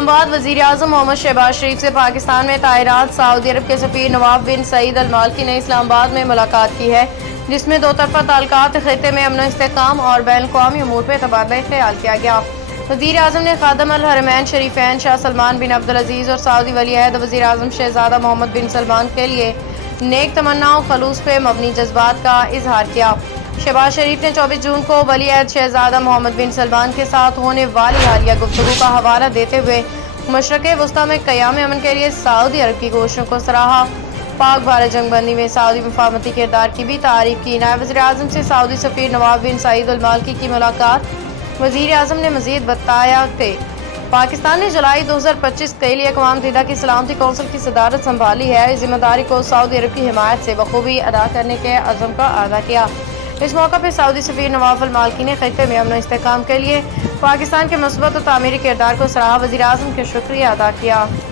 اسلام آباد وزیر اعظم محمد شہباز شریف سے پاکستان میں تعینات سعودی عرب کے سفیر نواف بن سعید المالکی نے اسلام آباد میں ملاقات کی ہے، جس میں دو طرفہ تعلقات، خطے میں امن و استحکام اور بین الاقوامی امور پہ تبادلہ خیال کیا گیا۔ وزیر اعظم نے خادم الحرمین شریفین شاہ سلمان بن عبدالعزیز اور سعودی ولی عہد وزیر اعظم شہزادہ محمد بن سلمان کے لیے نیک تمناؤں، خلوص پہ مبنی جذبات کا اظہار کیا۔ شہباز شریف نے 24 جون کو ولی عہد شہزادہ محمد بن سلمان کے ساتھ ہونے والی حالیہ گفتگو کا حوالہ دیتے ہوئے مشرق وسطیٰ میں قیام امن کے لیے سعودی عرب کی کوششوں کو سراہا۔ پاک بھارت جنگ بندی میں سعودی مفاہمتی کردار کی بھی تعریف کی۔ نائب وزیر اعظم سے سعودی سفیر نواف بن سعید المالکی کی ملاقات۔ وزیر اعظم نے مزید بتایا کہ پاکستان نے جولائی 2025 کے لیے اقوام متحدہ کی سلامتی کونسل کی صدارت سنبھالی ہے، اس ذمہ داری کو سعودی عرب کی حمایت سے بخوبی ادا کرنے کے عزم کا اعادہ کیا۔ اس موقع پہ سعودی سفیر نواف المالکی نے خطے میں امن و استحکام کے لیے پاکستان کے مثبت و تعمیری کردار کو سراہا، وزیر اعظم کا شکریہ ادا کیا۔